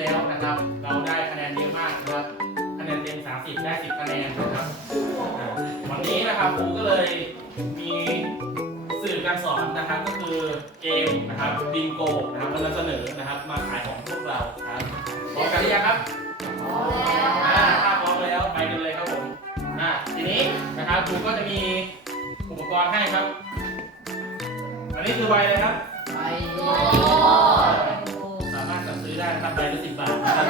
แล้วนะครับ เราได้คะแนนเยอะมากนะครับ คะแนนเต็ม 30 ได้ 10 คะแนนนะครับ วันนี้นะครับครูก็เลยมีสื่อการสอนนะครับก็คือเกมนะครับบิงโกนะครับมาเสนอนะครับมาขายของพวกเราครับพร้อมกันหรือยังครับพร้อ่าถ้าพร้อมแล้วไปกันเลยครับผมอ่าทีนี้นะครับครูก็จะมีอุปกรณ์ให้ครับ อันนี้คือใบอะไรครับส ได้นะครับใบละสิบบาทนะครับ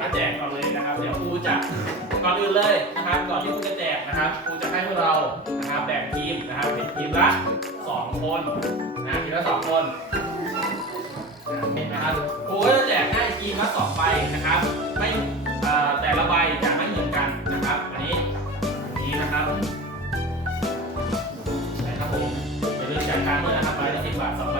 มาแจกก่อนเลยนะครับ เดี๋ยวครูจะก่อนอื่นเลยนะครับก่อนที่ครูจะแจกนะครับครูจะให้พวกเรานะครับแบ่งทีมนะครับเป็นทีมละสองคนนะทีมละสองคนเห็นนะครับครูก็จะแจกให้ทีมละสองใบนะครับ ไม่แต่ละใบจะไม่เหมือนกันนะครับ อันนี้อันนี้นะครับนะครับผมอย่าลืมจ่ายตังค์ด้วยนะครับใบละสิบบาทสองใบ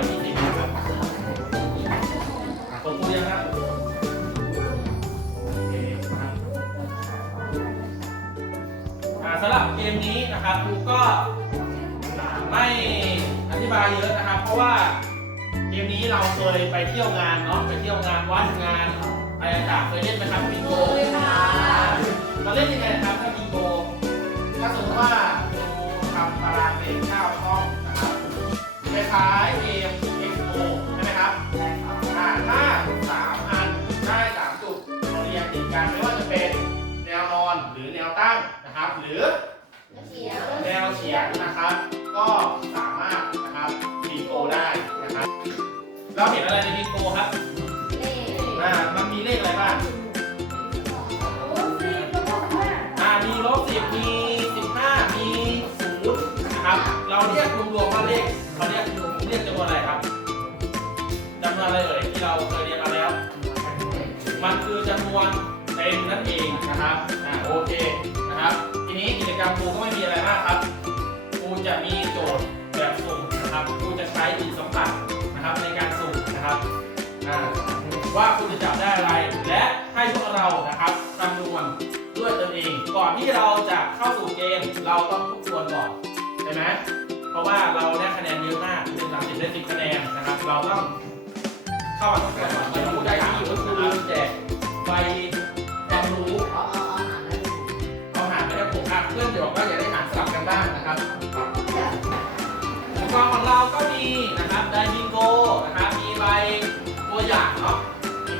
บายเยอะนะครับ เพราะว่าเกมนี้เราเคยไปเที่ยวงานเนาะไปเที่ยวงานวัดงานอะไรต่างๆเคยเล่นไหมครับบิงโกเราเล่นยังไงครับถ้าบิงโกถ้าสมมติว่าเราทำตารางเป็นข้าวช่องนะครับคล้ายๆเกมเอ็กโใช่ไหมครับอ่าถ้าสามอันได้สามจุดเราเรียงติดกันไม่ว่าจะเป็นแนวนอนหรือแนวตั้งนะครับ หรือแนวเฉียงนะครับ ก็ เราเห็นอะไรในบิงโกครับอ่ามันมีเลขอะไรบ้างอ่ามีลบสิบมีสิบห้ามีศูนย์นะครับเราเรียกรวมๆว่าเลขเขาเรียกเรียกจำนวนอะไรครับจำนวนอะไรเอ่ยที่เราเคยเรียนมาแล้ว มันคือจำนวนเต็มนั่นเองนะครับอ่าโอเคนะครับ ทีนี้กิจกรรมครูก็ไม่มีอะไรมากครับครูจะมีโจทย์แบบสุ่มนะครับครูจะใช้จิตสัมผัส ว่าคุณจะจับได้อะไร และให้พวกเรานะครับคำนวณด้วยตนเอง ก่อนที่เราจะเข้าสู่เกมเราต้องทบทวนก่อนใช่ไหมเพราะว่าเราได้คะแนนเยอะมากเป็นสามสิบได้สิบคะแนนนะครับ เราต้องเข้ามาทบทวนก่อนเดี๋ยวครูได้ที่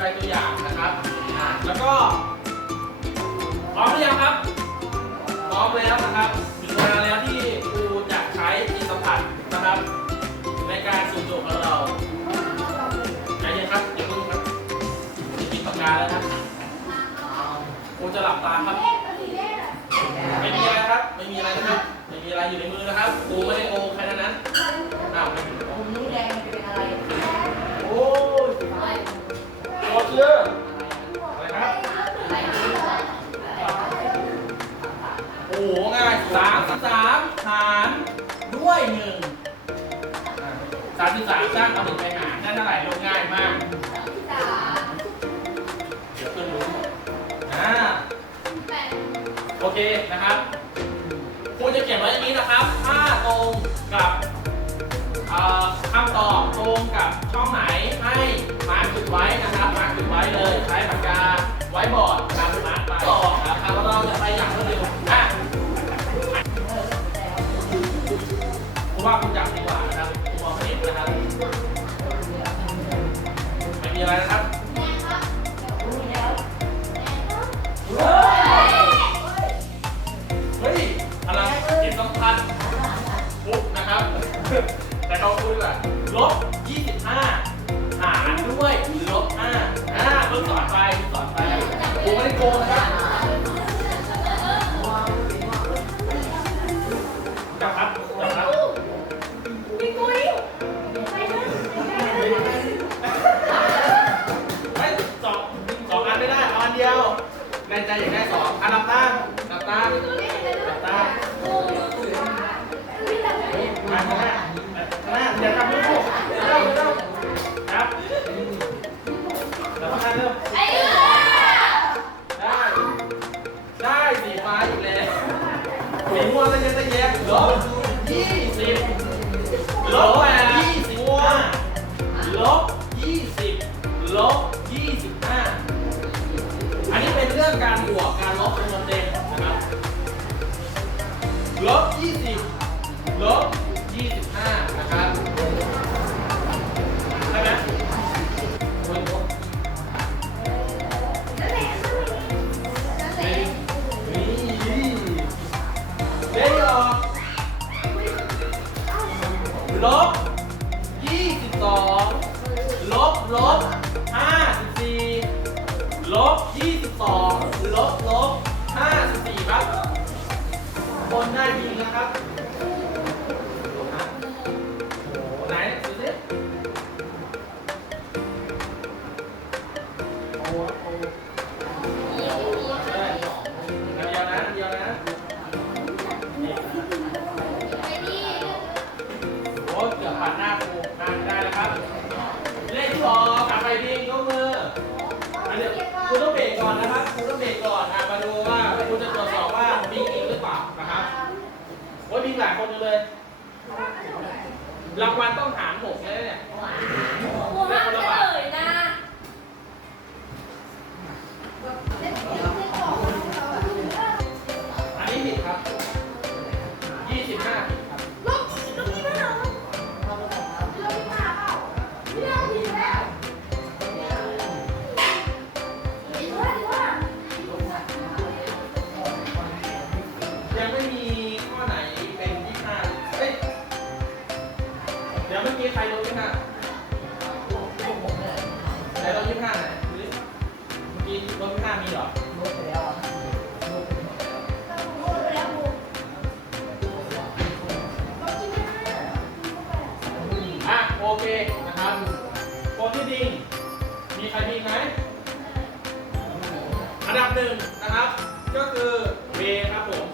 มีใบตัวอย่างนะครับอ่าแล้วก็พร้อมหรือยังครับ พร้อมแล้วนะครับถึงเวลาแล้วที่ครูจะใช้จิตสัมผัสนะครับ ในการสูญโจทย์ของเราใจเย็นครับอย่าเพิ่งครับจะปิดปากกาแล้วครับครูจะหลับตาครับ ไม่มีอะไรครับ ไม่มีอะไรนะครับ ไม่มีอะไรอยู่ในมือนะครับครูไม่ได้โกงใคร ชื่ออะไรครับโอ้โหง่ายสามสิบสามหารด้วยหนึ่งสามสิบสามสร้างเอาหนึ่งไปหารได้เท่าไหร่ลงง่ายมากเดี๋ยวเพื่อนรู้อ่าโอเคนะครับครูจะเขียนไว้อย่างนี้นะครับ ถ้าตรงกับเอ่อคำตอบตรงกับช่องไหนให้มาร์คจุดไว้นะครับ จับครับจับครับเฮ้ยสองสองอันไม่ได้เอาอันเดียวแน่ใจอยากได้สองอันลับตาหลับตาหลับต 25 อันนี้เป็นเรื่องการบวกการลบจำนวนเต็มนะครับลบ 20 ลบ 25 นะครับใช่ไหมโอ้ยลบดี๋ยวลบ นะครัไหนดูสิเอาเอาเดียวนะเดียวนะโอ้เกือบผ่านหน้ากูหน้าหน้า รางวัลต้องหาร มื่อกี้ใครลดยี่ห้าผมเลยใครลดยี่ห้าไหนเมื่อกี้ลดยี่ห้ามีเหรอลดไปแล้วอะอะโอเคนะครับคนที่ดีมีใครดีไหมอันดับหนึ่งนะครับ ก็คือเวครับผม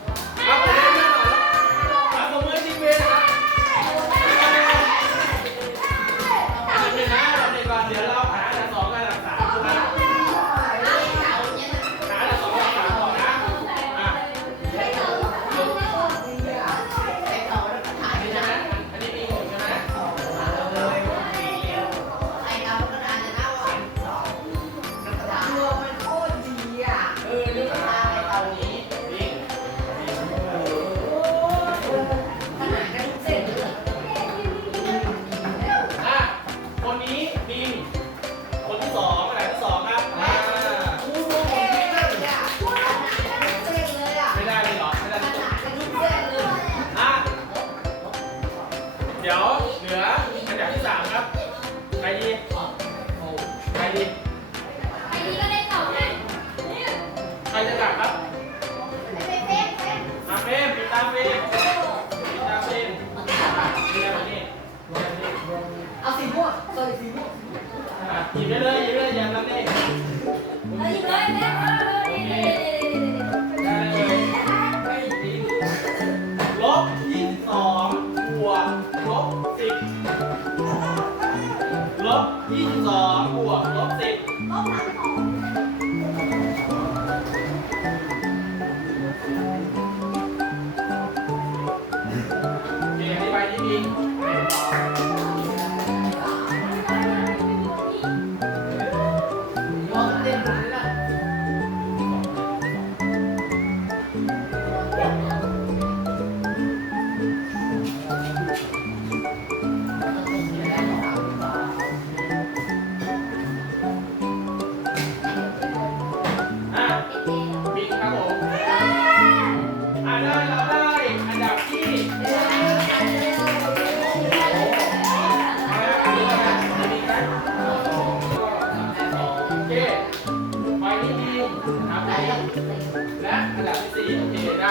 22บวกลบ10ลบ32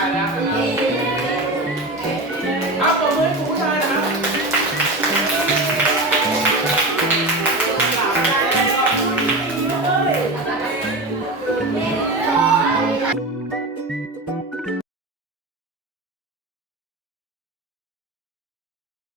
ได้แล้ว